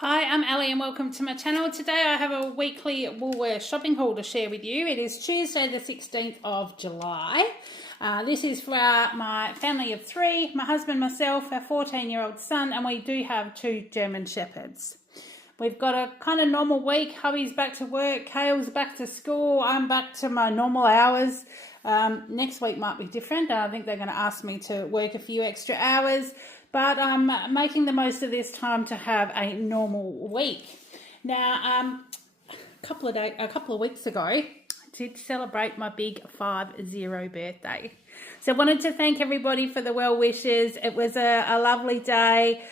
Hi, I'm Ali and welcome to my channel. Today I have a weekly Woolworths shopping haul to share with you. It is Tuesday the 16th of July. This is for my family of three, my husband, myself, our 14-year-old son, and we do have two German Shepherds. We've got a kind of normal week. Hubby's back to work, Kale's back to school, I'm back to my normal hours. Next week might be different. I think they're going to ask me to work a few extra hours. But I'm making the most of this time to have a normal week. Now, a couple of weeks ago, I did celebrate my big 5-0 birthday. So I wanted to thank everybody for the well wishes. It was a lovely day.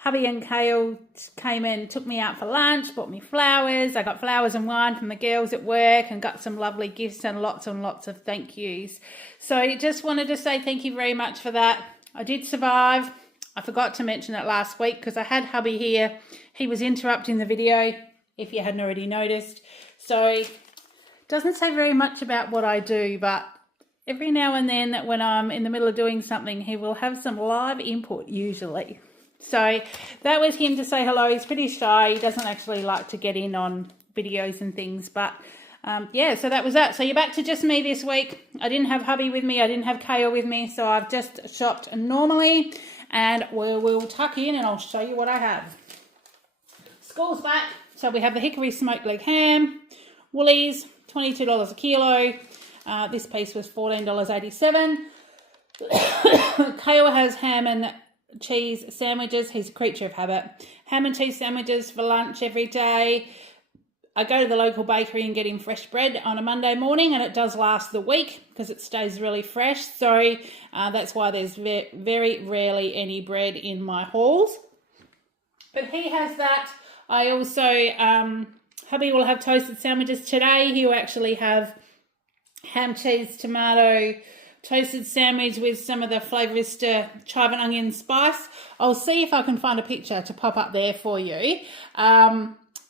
Hubby and Kale came in, took me out for lunch, bought me flowers. I got flowers and wine from the girls at work and got some lovely gifts and lots of thank yous. So I just wanted to say thank you very much for that. I did survive. I forgot to mention it last week because I had hubby here. He was interrupting the video, if you hadn't already noticed. So it doesn't say very much about what I do, but every now and then when I'm in the middle of doing something, he will have some live input usually. So that was him to say hello. He's pretty shy. He doesn't actually like to get in on videos and things, but yeah, so that was that. So you're back to just me this week. I didn't have hubby with me. I didn't have Kale with me, so I've just shopped normally. And we'll tuck in and I'll show you what I have. School's back. So we have the hickory smoked leg ham, Woolies, $22 a kilo. This piece was $14.87. Kale has ham and cheese sandwiches. He's a creature of habit. Ham and cheese sandwiches for lunch every day. I go to the local bakery and get him fresh bread on a Monday morning, and it does last the week because it stays really fresh. So that's why there's very rarely any bread in my hauls. But he has that. I also, hubby will have toasted sandwiches today. He'll actually have ham, cheese, tomato, toasted sandwich with some of the Flavourista chive and onion spice. I'll see if I can find a picture to pop up there for you.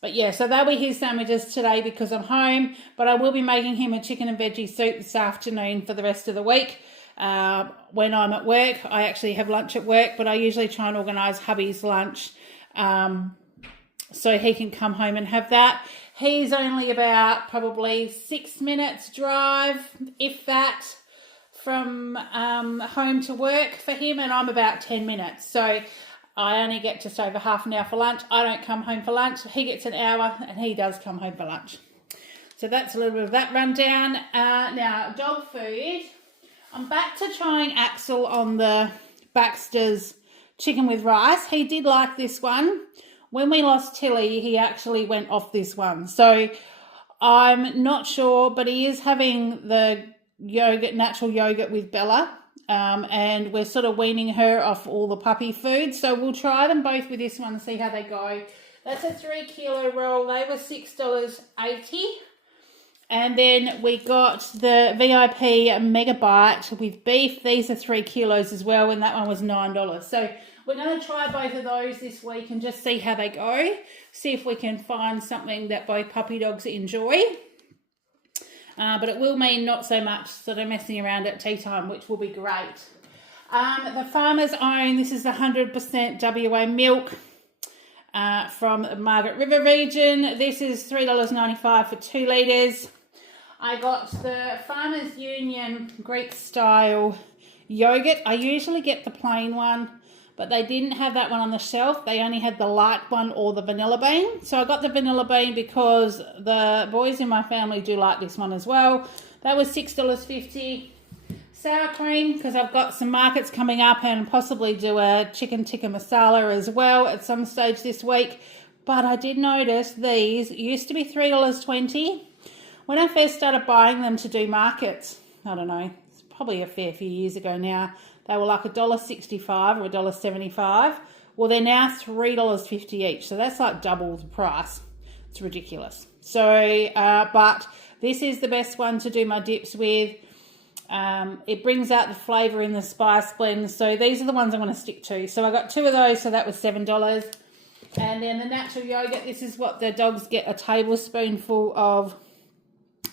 But yeah, so that'll be his sandwiches today because I'm home. But I will be making him a chicken and veggie soup this afternoon for the rest of the week. When I'm at work, I actually have lunch at work, but I usually try and organise hubby's lunch so he can come home and have that. He's only about probably 6 minutes drive, if that, from home to work for him, and I'm about 10 minutes. So I only get just over half an hour for lunch. I don't come home for lunch. He gets an hour and he does come home for lunch. So that's a little bit of that rundown. Now, dog food. I'm back to trying Axel on the Baxter's chicken with rice. He did like this one. When we lost Tilly, he actually went off this one. So I'm not sure, but he is having the yogurt, natural yogurt with Bella. And we're sort of weaning her off all the puppy food. So we'll try them both with this one and see how they go. That's a 3 kilo roll. They were $6.80. And then we got the VIP Mega Bite with beef. These are 3 kilos as well, and that one was $9. So we're going to try both of those this week and just see how they go. See if we can find something that both puppy dogs enjoy. But it will mean not so much sort of messing around at tea time, which will be great. The Farmer's Own, this is 100% WA milk from the Margaret River region. This is $3.95 for 2 litres. I got the Farmers Union Greek style yogurt. I usually get the plain one, but they didn't have that one on the shelf. They only had the light one or the vanilla bean. So I got the vanilla bean because the boys in my family do like this one as well. That was $6.50. Sour cream, because I've got some markets coming up and possibly do a chicken tikka masala as well at some stage this week. But I did notice these used to be $3.20. When I first started buying them to do markets, I don't know, it's probably a fair few years ago now, they were like $1.65 or $1.75. Well, they're now $3.50 each. So that's like double the price. It's ridiculous. So, but this is the best one to do my dips with. It brings out the flavour in the spice blend. So these are the ones I'm going to stick to. So I got 2 of those. So that was $7. And then the natural yogurt. This is what the dogs get a tablespoonful of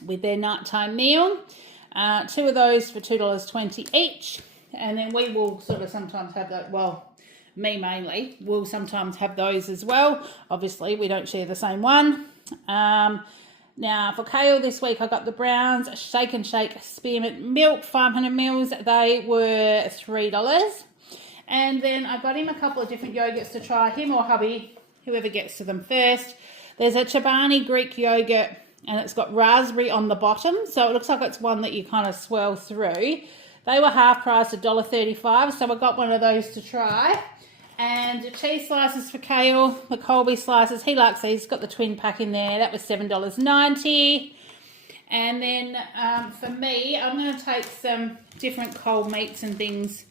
with their nighttime meal. 2 of those for $2.20 each. And then we will sort of sometimes have that, well, me mainly, will sometimes have those as well. Obviously, we don't share the same one. Now, for kale this week, I got the Browns Shake and Shake Spearmint Milk, 500 mils. They were $3. And then I got him a couple of different yogurts to try, him or hubby, whoever gets to them first. There's a Chobani Greek yogurt, and it's got raspberry on the bottom, so it looks like it's one that you kind of swirl through. They were half price, $1.35, so I got one of those to try. And cheese slices for Kale, the Colby slices, he likes these, he's got the twin pack in there, that was $7.90. And then for me, I'm going to take some different cold meats and things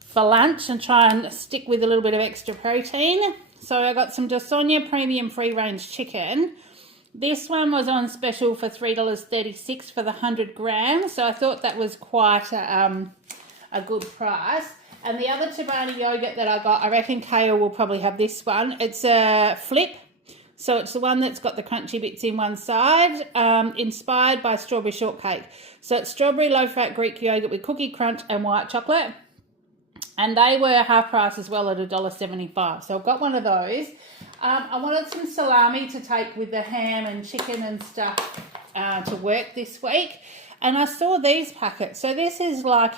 for lunch and try and stick with a little bit of extra protein. So I got some Dasonia Premium Free Range Chicken. This one was on special for $3.36 for the 100 grams, so I thought that was quite a good price. And the other Chobani yogurt that I got, I reckon Kale will probably have this one. It's a flip, so it's the one that's got the crunchy bits in one side, inspired by strawberry shortcake. So it's strawberry low-fat Greek yogurt with cookie crunch and white chocolate. And they were half price as well at $1.75. So I've got one of those. I wanted some salami to take with the ham and chicken and stuff to work this week. And I saw these packets. So this is like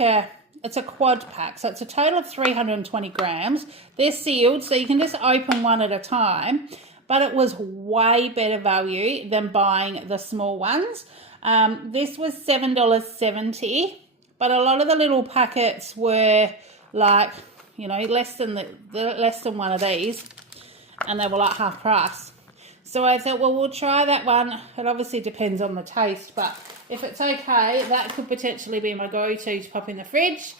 it's a quad pack. So it's a total of 320 grams. They're sealed, so you can just open one at a time. But it was way better value than buying the small ones. This was $7.70. But a lot of the little packets were like, you know, less than one of these, and they were like half price. So I thought, well, we'll try that one. It obviously depends on the taste, but if it's okay, that could potentially be my go-to to pop in the fridge.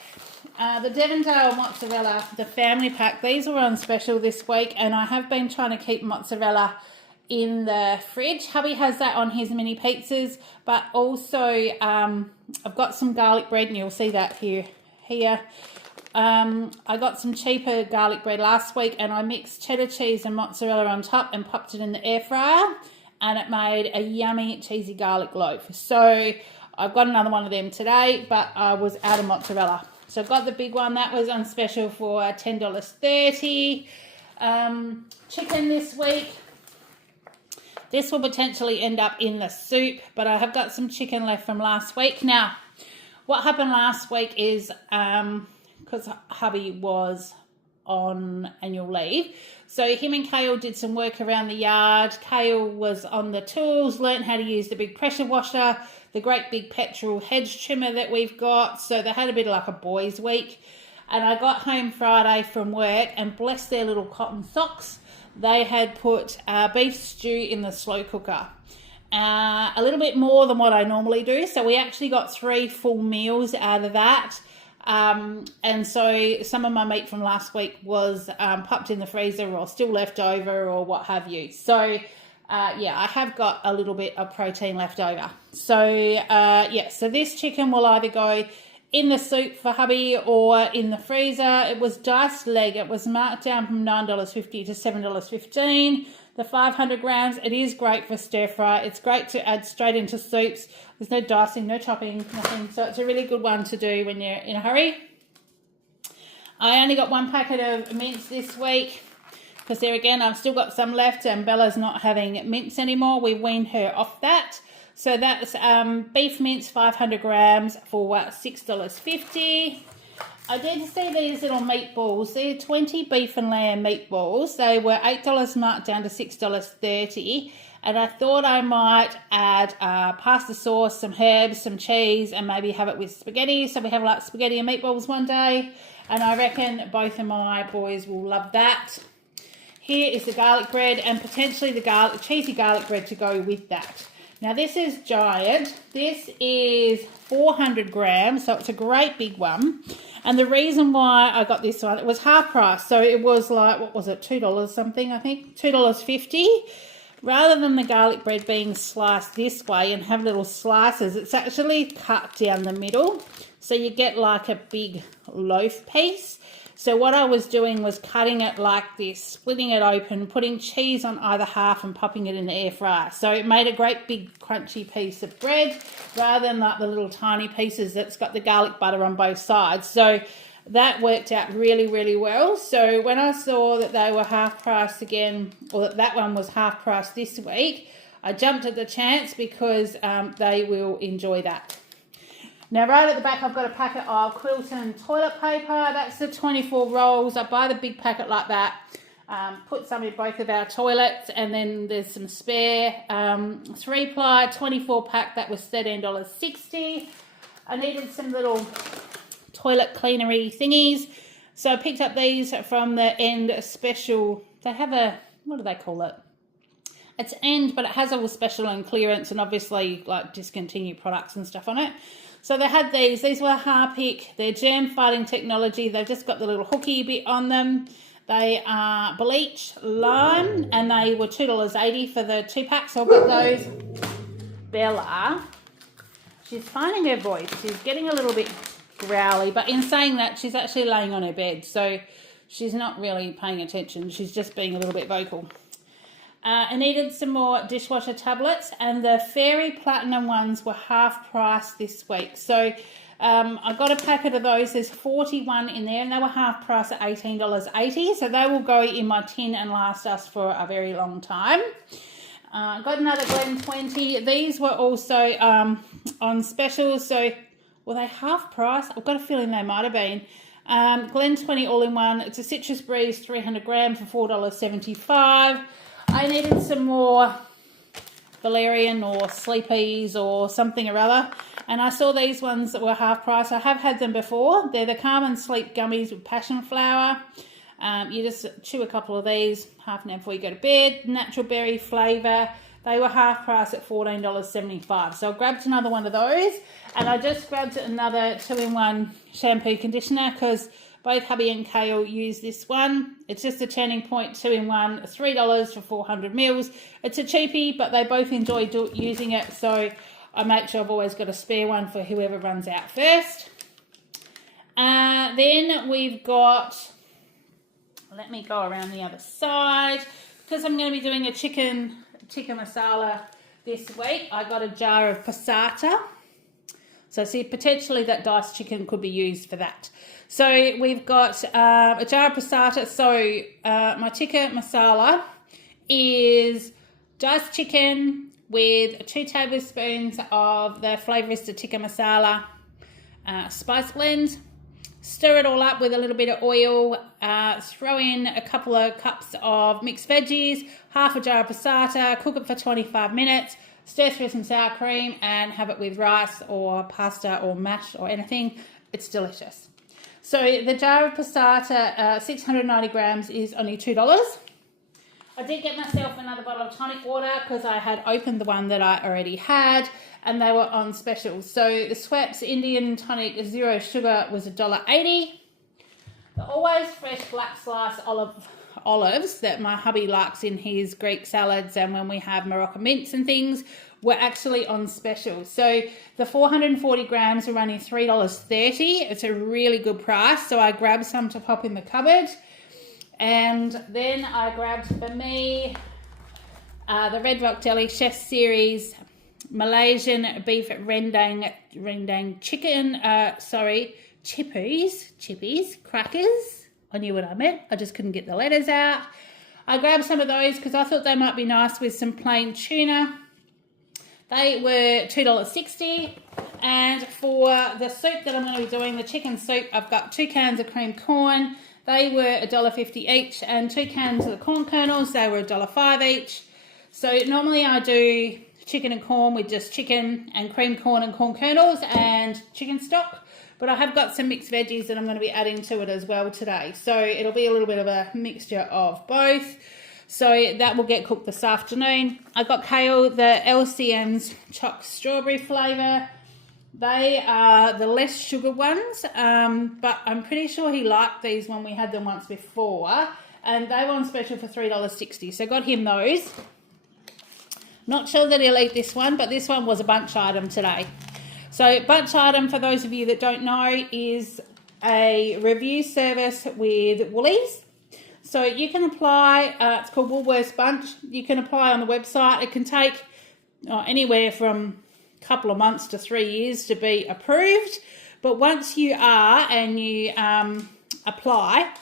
The Devondale mozzarella, the family pack, these were on special this week, and I have been trying to keep mozzarella in the fridge. Hubby has that on his mini pizzas, but also I've got some garlic bread, and you'll see that here. I got some cheaper garlic bread last week, and I mixed cheddar cheese and mozzarella on top and popped it in the air fryer, and it made a yummy cheesy garlic loaf. So I've got another one of them today, but I was out of mozzarella. So I've got the big one. That was on special for $10.30. Chicken this week. This will potentially end up in the soup, but I have got some chicken left from last week. Now, what happened last week is because hubby was on annual leave, so him and Kale did some work around the yard. Kale was on the tools, learnt how to use the big pressure washer, the great big petrol hedge trimmer that we've got, so they had a bit of like a boys' week. And I got home Friday from work, and bless their little cotton socks, they had put beef stew in the slow cooker. A little bit more than what I normally do, so we actually got 3 full meals out of that. And so some of my meat from last week was popped in the freezer or still left over or what have you. So yeah, I have got a little bit of protein left over. So yeah, so this chicken will either go in the soup for hubby or in the freezer. It was diced leg. It was marked down from $9.50 to $7.15. The 500 grams, it is great for stir fry. It's great to add straight into soups. There's no dicing, no chopping, nothing. So it's a really good one to do when you're in a hurry. I only got 1 packet of mince this week because there again, I've still got some left, and Bella's not having mince anymore. We weaned her off that. So that's beef mince, 500 grams for $6.50. I did see these little meatballs. They're 20 beef and lamb meatballs. They were $8 marked down to $6.30. And I thought I might add pasta sauce, some herbs, some cheese, and maybe have it with spaghetti. So we have like spaghetti and meatballs one day. And I reckon both of my boys will love that. Here is the garlic bread and potentially the cheesy garlic bread to go with that. Now this is giant. This is 400 grams, so it's a great big one. And the reason why I got this one, it was half price. So it was like, what was it, $2 something, I think, $2.50. Rather than the garlic bread being sliced this way and have little slices, it's actually cut down the middle. So you get like a big loaf piece. So what I was doing was cutting it like this, splitting it open, putting cheese on either half and popping it in the air fryer. So it made a great big crunchy piece of bread rather than like the little tiny pieces that's got the garlic butter on both sides. So that worked out really, really well. So when I saw that they were half price again, or that one was half price this week, I jumped at the chance because they will enjoy that. Now, right at the back, I've got a packet of Quilton toilet paper. That's the 24 rolls. I buy the big packet like that, put some in both of our toilets, and then there's some spare 3-ply 24 pack. That was $13.60. I needed some little toilet cleanery thingies, so I picked up these from the End Special. They have a, what do they call it? It's End, but it has all special and clearance and obviously like discontinued products and stuff on it. So they had these. These were Harpic. They're germ fighting technology. They've just got the little hooky bit on them. They are bleach lime, and they were $2.80 for the 2-pack. So I've got those. Bella, she's finding her voice. She's getting a little bit growly, but in saying that, she's actually laying on her bed, so she's not really paying attention. She's just being a little bit vocal. I needed some more dishwasher tablets, and the Fairy Platinum ones were half price this week. So I got a packet of those. There's 41 in there, and they were half price at $18.80. So they will go in my tin and last us for a very long time. Got another Glen 20. These were also on special. So were they half price? I've got a feeling they might have been. Glen 20 all-in-one. It's a Citrus Breeze 300 gram for $4.75. I needed some more valerian or sleepies or something or other, and I saw these ones that were half price. I have had them before. They're the Calm and Sleep gummies with passion flower. You just chew a couple of these half an hour before you go to bed. Natural berry flavour. They were half price at $14.75. So I grabbed another one of those, and I just grabbed another 2-in-1 shampoo conditioner because both hubby and Kale use this one. It's just a Turning Point 2-in-1, $3 for 400 mils. It's a cheapie, but they both enjoy using it, so I make sure I've always got a spare one for whoever runs out first. Then we've got, let me go around the other side, because I'm going to be doing a chicken masala this week. I got a jar of passata. So see, potentially that diced chicken could be used for that. So we've got a jar of passata. So my tikka masala is diced chicken with 2 tablespoons of the Flavourista tikka masala spice blend. Stir it all up with a little bit of oil. Throw in a couple of cups of mixed veggies, half a jar of passata, cook it for 25 minutes. Stir through some sour cream and have it with rice or pasta or mash or anything. It's delicious. So the jar of passata, 690 grams, is only $2. I did get myself another bottle of tonic water because I had opened the one that I already had, and they were on special. So the Schweppes Indian Tonic Zero Sugar was $1.80. The Always Fresh Black Slice olives that my hubby likes in his Greek salads and when we have Moroccan mince and things were actually on special. So the 440 grams are only $3.30. It's a really good price. So I grabbed some to pop in the cupboard. And then I grabbed for me the Red Rock Deli Chef Series Malaysian beef rendang chicken, chippies, crackers. I knew what I meant. I just couldn't get the letters out. I grabbed some of those because I thought they might be nice with some plain tuna. They were $2.60. And for the soup that I'm going to be doing, the chicken soup, I've got 2 cans of cream corn. They were $1.50 each. And 2 cans of the corn kernels, they were $1.05 each. So normally I do chicken and corn with just chicken and cream corn and corn kernels and chicken stock. But I have got some mixed veggies that I'm going to be adding to it as well today. So it'll be a little bit of a mixture of both. So that will get cooked this afternoon. I got kale, the LCM's choc strawberry flavour. They are the less sugar ones, but I'm pretty sure he liked these when we had them once before. And they were on special for $3.60. So got him those. Not sure that he'll eat this one, but this one was a bunch item today. So bunch item, for those of you that don't know, is a review service with Woolies. So you can apply, it's called Woolworths Bunch. You can apply on the website. It can take anywhere from a couple of months to 3 years to be approved. But once you are and you apply,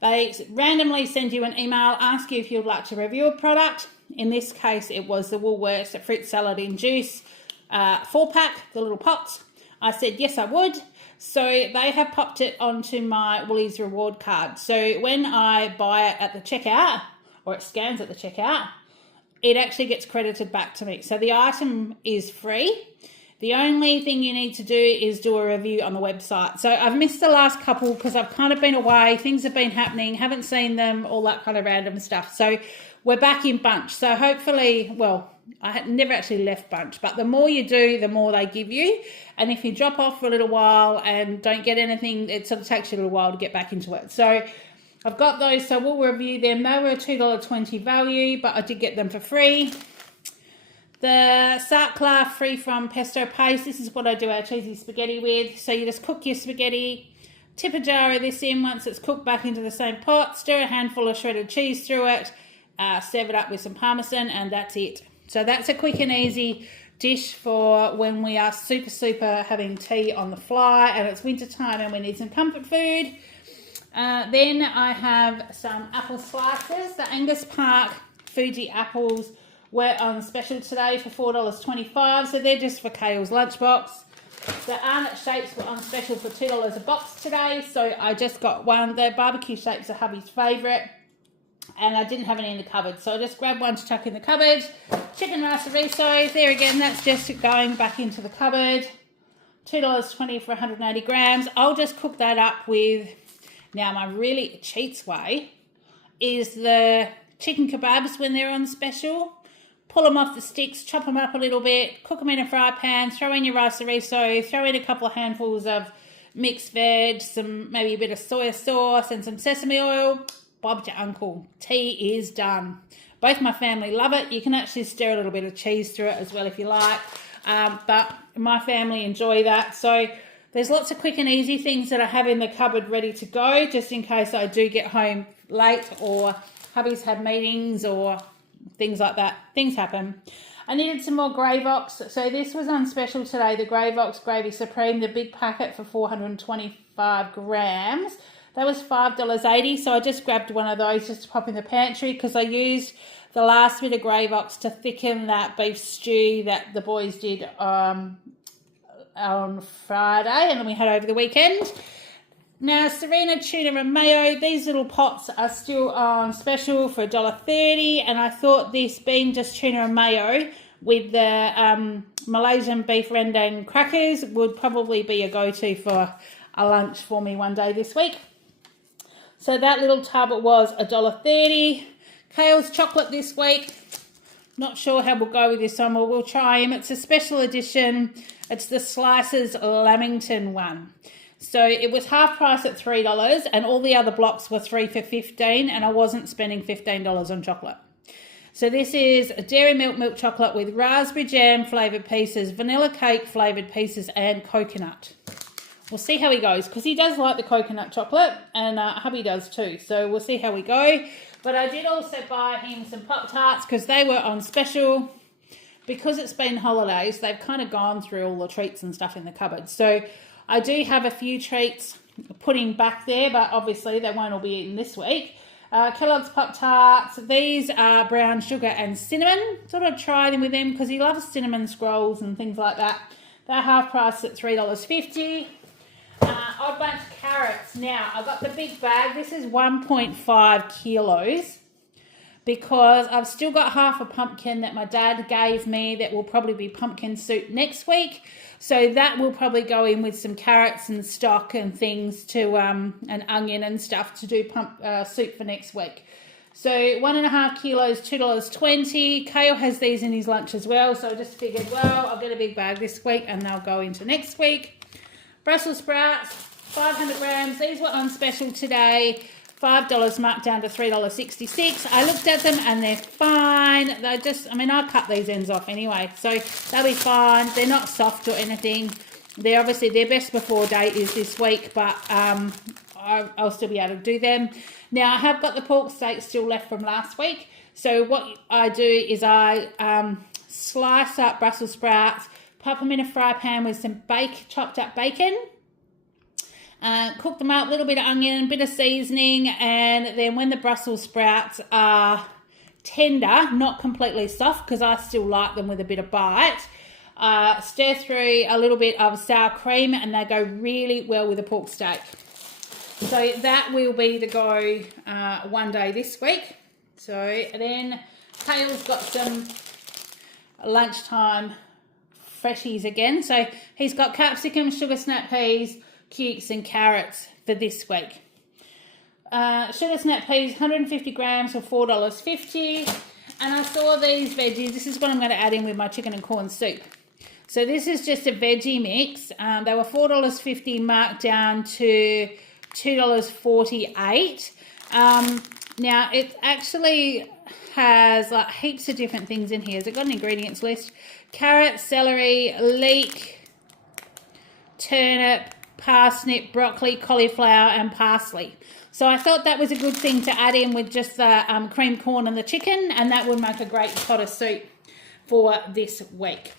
they randomly send you an email, ask you if you'd like to review a product. In this case, it was the Woolworths the fruit salad in juice 4-pack, the little pots. I said yes, I would. So they have popped it onto my Woolies reward card. So when I buy it at the checkout, or it scans at the checkout, it actually gets credited back to me. So the item is free. The only thing you need to do is do a review on the website. So I've missed the last couple because I've kind of been away. Things have been happening. Haven't seen them, all that kind of random stuff. So we're back in Bunch. So hopefully, well, I had never actually left Bunch, but the more you do, the more they give you. And if you drop off for a little while and don't get anything, it sort of takes you a little while to get back into it. So I've got those, so we'll review them. They were a $2.20 value, but I did get them for free. The Sarkla free from pesto paste. This is what I do our cheesy spaghetti with. So you just cook your spaghetti, tip a jar of this in once it's cooked back into the same pot, stir a handful of shredded cheese through it, serve it up with some parmesan, and that's it. So that's a quick and easy dish for when we are super having tea on the fly and it's winter time and we need some comfort food. Then I have some apple slices. The Angus Park Fuji apples were on special today for $4.25, so they're just for Kale's lunchbox. The Arnott shapes were on special for $2 a box today, so I just got one. The barbecue shapes are hubby's favourite, and I didn't have any in the cupboard, so I just grabbed one to chuck in the cupboard. Chicken rice riso, there again, that's just going back into the cupboard. $2.20 for 180 grams. I'll just cook that up with, now my really cheats way is the chicken kebabs when they're on special. Pull them off the sticks, chop them up a little bit, cook them in a fry pan, throw in your rice riso, throw in a couple of handfuls of mixed veg, some maybe a bit of soy sauce and some sesame oil. Bob to uncle. Tea is done. Both my family love it. You can actually stir a little bit of cheese through it as well if you like. But my family enjoy that. So there's lots of quick and easy things that I have in the cupboard ready to go just in case I do get home late or hubby's had meetings or things like that. Things happen. I needed some more Gravox. So this was on special today, the Gravox Gravy Supreme, the big packet for 425 grams. That was $5.80, so I just grabbed one of those just to pop in the pantry because I used the last bit of Gravox to thicken that beef stew that the boys did on Friday and then we had over the weekend. Now, Serena tuna and mayo, these little pots are still on special for $1.30, and I thought this being just tuna and mayo with the Malaysian beef rendang crackers would probably be a go-to for a lunch for me one day this week. So that little tub was $1.30. Kale's chocolate this week. Not sure how we'll go with this one, but we'll try him. It's a special edition. It's the Slices Lamington one. So it was half price at $3 and all the other blocks were 3 for $15 and I wasn't spending $15 on chocolate. So this is a dairy milk chocolate with raspberry jam flavoured pieces, vanilla cake flavoured pieces and coconut. We'll see how he goes because he does like the coconut chocolate and hubby does too. So we'll see how we go. But I did also buy him some Pop-Tarts because they were on special. Because it's been holidays, they've kind of gone through all the treats and stuff in the cupboard. So I do have a few treats putting back there, but obviously they won't all be eaten this week. Kellogg's Pop-Tarts. These are brown sugar and cinnamon. Thought I'd try them with him because he loves cinnamon scrolls and things like that. They're half price at $3.50. Odd Bunch carrots. Now, I got the big bag. This is 1.5 kilos because I've still got half a pumpkin that my dad gave me that will probably be pumpkin soup next week. So that will probably go in with some carrots and stock and things to, and onion and stuff to do soup for next week. So 1.5 kilos, $2.20. Kale has these in his lunch as well. So I just figured, well, I'll get a big bag this week and they'll go into next week. Brussels sprouts, 500 grams. These were on special today. $5 marked down to $3.66. I looked at them and they're fine. They're just, I mean, I'll cut these ends off anyway, so they'll be fine. They're not soft or anything. They're obviously, their best before date is this week, but I'll still be able to do them. Now, I have got the pork steak still left from last week. So what I do is I slice up Brussels sprouts, pop them in a fry pan with some chopped up bacon, Cook them up, a little bit of onion, a bit of seasoning, and then when the Brussels sprouts are tender, not completely soft, because I still like them with a bit of bite, stir through a little bit of sour cream, and they go really well with a pork steak. So that will be the go one day this week. So then Kale's got some lunchtime freshies again. So he's got capsicum, sugar snap peas, cukes and carrots for this week. Sugar snap peas, 150 grams for $4.50. And I saw these veggies. This is what I'm going to add in with my chicken and corn soup. So this is just a veggie mix. They were $4.50 marked down to $2.48. Now it actually has like heaps of different things in here. Has it got an ingredients list? Carrot, celery, leek, turnip, parsnip, broccoli, cauliflower and parsley. So I thought that was a good thing to add in with just the cream corn and the chicken, and that would make a great pot of soup for this week.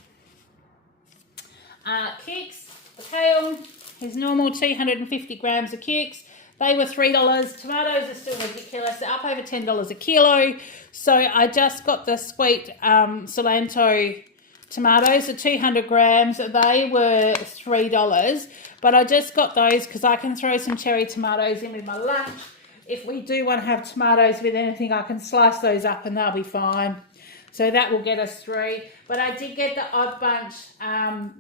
Cukes, the kale, his normal 250 grams of cukes. They were $3. Tomatoes are still ridiculous. They're up over $10 a kilo. So I just got the sweet Cilantro tomatoes, the 200 grams. They were $3. But I just got those because I can throw some cherry tomatoes in with my lunch. If we do want to have tomatoes with anything, I can slice those up and they'll be fine. So that will get us through. But I did get the Odd Bunch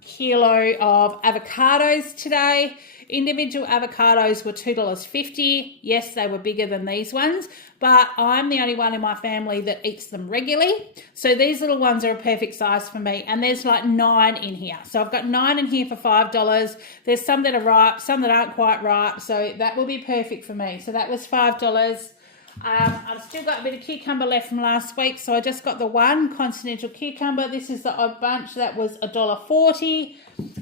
kilo of avocados today. Individual avocados were $2.50. Yes, they were bigger than these ones, but I'm the only one in my family that eats them regularly. So these little ones are a perfect size for me. And there's like 9 in here. So I've got 9 in here for $5. There's some that are ripe, some that aren't quite ripe. So that will be perfect for me. So that was $5. I've still got a bit of cucumber left from last week, so I just got the one continental cucumber. This is the Odd Bunch. That was $1.40.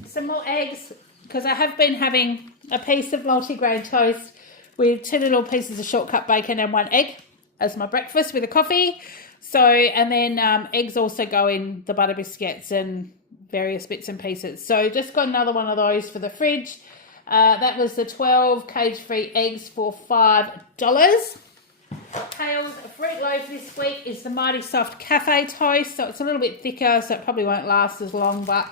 Some more eggs, because I have been having a piece of multigrain toast with 2 little pieces of shortcut bacon and 1 egg as my breakfast with a coffee. So, and then eggs also go in the butter biscuits and various bits and pieces. So just got another one of those for the fridge. That was the 12 cage-free eggs for $5. Kale's fruit loaf this week is the Mighty Soft Cafe Toast. So it's a little bit thicker, so it probably won't last as long, but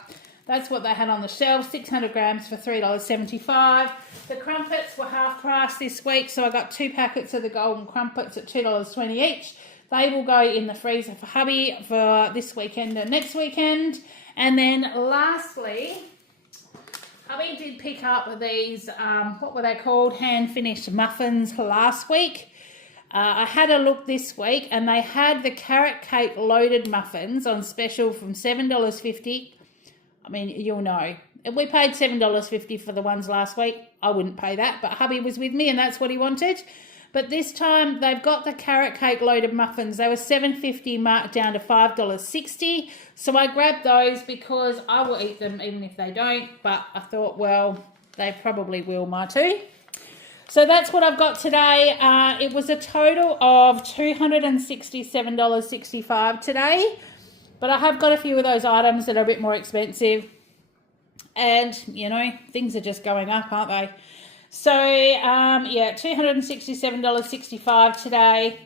that's what they had on the shelf. 600 grams for $3.75. The crumpets were half price this week, so I got 2 packets of the golden crumpets at $2.20 each. They will go in the freezer for hubby for this weekend and next weekend. And then lastly, hubby did pick up these, what were they called? Hand-finished muffins last week. I had a look this week and they had the carrot cake loaded muffins on special from $7.50. I mean, you'll know. If we paid $7.50 for the ones last week, I wouldn't pay that. But hubby was with me and that's what he wanted. But this time they've got the carrot cake loaded muffins. They were $7.50 marked down to $5.60. So I grabbed those because I will eat them even if they don't. But I thought, well, they probably will, my two. So that's what I've got today. It was a total of $267.65 today. But I have got a few of those items that are a bit more expensive. And, you know, things are just going up, aren't they? So, yeah, $267.65 today.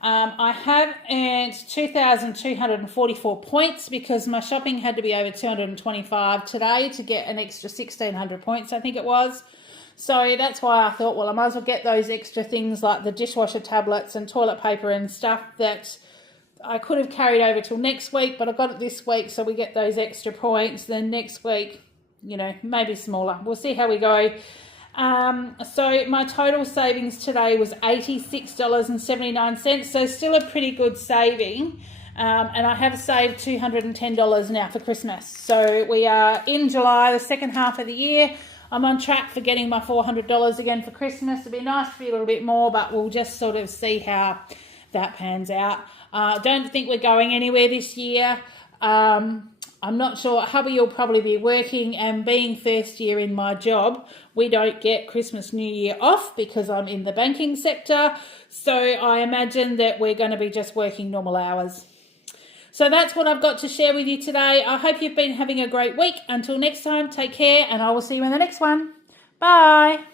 I have earned 2,244 points because my shopping had to be over 225 today to get an extra 1,600 points, I think it was. So that's why I thought, well, I might as well get those extra things like the dishwasher tablets and toilet paper and stuff that I could have carried over till next week, but I got it this week, so we get those extra points. Then next week, you know, maybe smaller. We'll see how we go. So my total savings today was $86.79, so still a pretty good saving. And I have saved $210 now for Christmas. So we are in July, the second half of the year. I'm on track for getting my $400 again for Christmas. It'd be nice to be a little bit more, but we'll just sort of see how that pans out. Don't think we're going anywhere this year. I'm not sure. Hubby will probably be working, and being first year in my job, we don't get Christmas, New Year off because I'm in the banking sector. So I imagine that we're going to be just working normal hours. So that's what I've got to share with you today. I hope you've been having a great week. Until next time, take care, and I will see you in the next one. Bye.